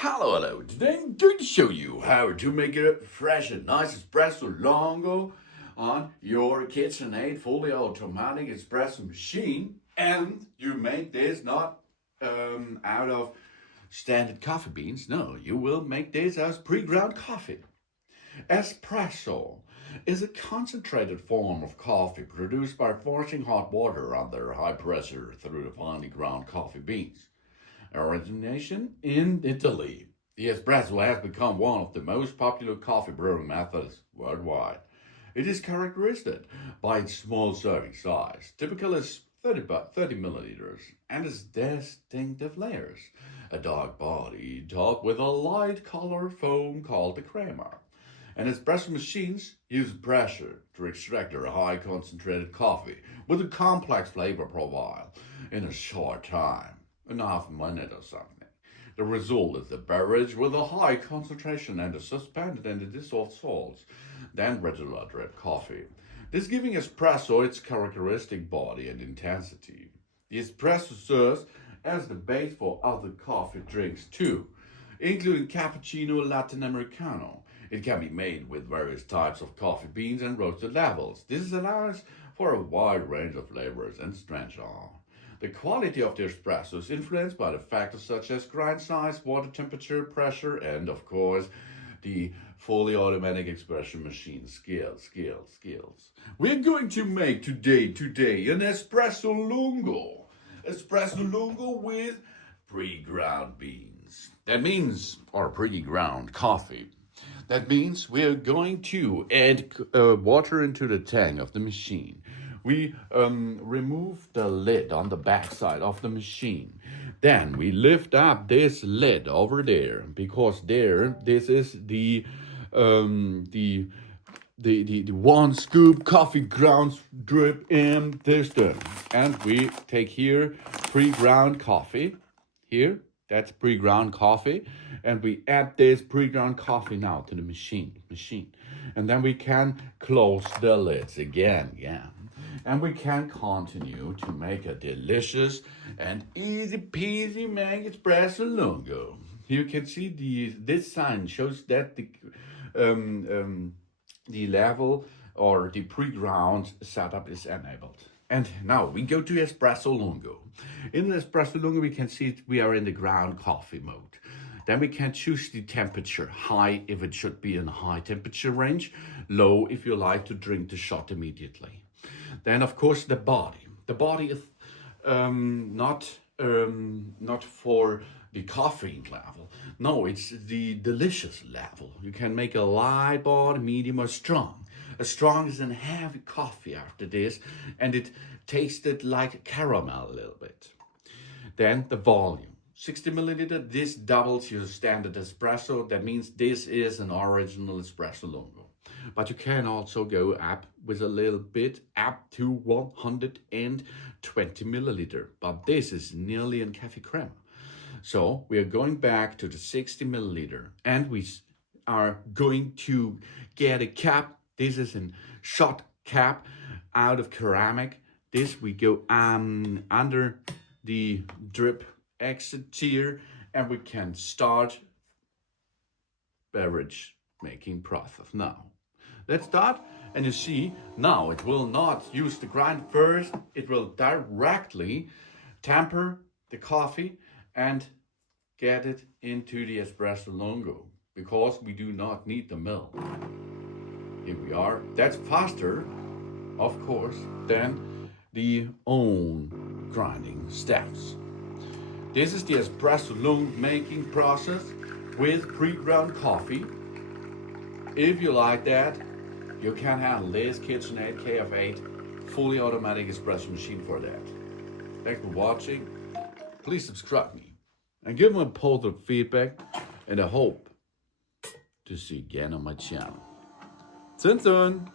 Hello. Today I'm going to show you how to make a fresh and nice Espresso Lungo on your KitchenAid fully automatic espresso machine. And you make this not out of standard coffee beans. No, you will make this as pre-ground coffee. Espresso is a concentrated form of coffee produced by forcing hot water under high pressure through the finely ground coffee beans. Origination in Italy, the espresso has become one of the most popular coffee brewing methods worldwide. It is characterized by its small serving size, typical as 30 milliliters, and its distinctive layers. A dark body topped with a light colored foam called the crema. And espresso machines use pressure to extract their high concentrated coffee with a complex flavor profile in a short time, an half minute or something. The result is a beverage with a high concentration and is suspended in the dissolved salts than regular drip coffee. This giving espresso its characteristic body and intensity. The espresso serves as the base for other coffee drinks too, including cappuccino, Latte, and Americano. It can be made with various types of coffee beans and roasted levels. This allows for a wide range of flavors and strengths. The quality of the espresso is influenced by the factors such as grind size, water temperature, pressure, and of course, the fully automatic espresso machine skills. We're going to make today an Espresso Lungo. Espresso Lungo with pre-ground beans. That means, or pre-ground coffee. That means we're going to add water into the tank of the machine. We remove the lid on the back side of the machine. Then we lift up this lid over there because this is the 1 scoop coffee grounds drip in this thing. And we take here pre-ground coffee. Here, that's pre-ground coffee. And we add this pre-ground coffee now to the machine. And then we can close the lids again. And we can continue to make a delicious and easy peasy make espresso lungo. You can see this sign shows that the level or the pre-ground setup is enabled. And now we go to Espresso Lungo. In the Espresso Lungo, we can see we are in the ground coffee mode. Then we can choose the temperature, high if it should be in a high temperature range, low if you like to drink the shot immediately. Then of course the body. The body is not for the caffeine level. No, it's the delicious level. You can make a light body, medium, or strong. A strong is a heavy coffee after this, and it tasted like caramel a little bit. Then the volume. 60 milliliter, this doubles your standard espresso. That means this is an original Espresso Lungo. But you can also go up with a little bit up to 120 milliliter. But this is nearly in cafe crema. So we are going back to the 60 milliliter and we are going to get a cap. This is a shot cap out of ceramic. This we go under the drip exit here and we can start beverage making process now. Let's start, and you see now it will not use the grind first. It will directly temper the coffee and get it into the Espresso Lungo because we do not need the mill. Here we are. That's faster, of course, than the own grinding steps. This is the Espresso Lungo making process with pre-ground coffee. If you like that, you can handle this KitchenAid KF8 fully automatic espresso machine for that. Thanks for watching. Please subscribe me and give me a positive feedback, and I hope to see you again on my channel. Soon.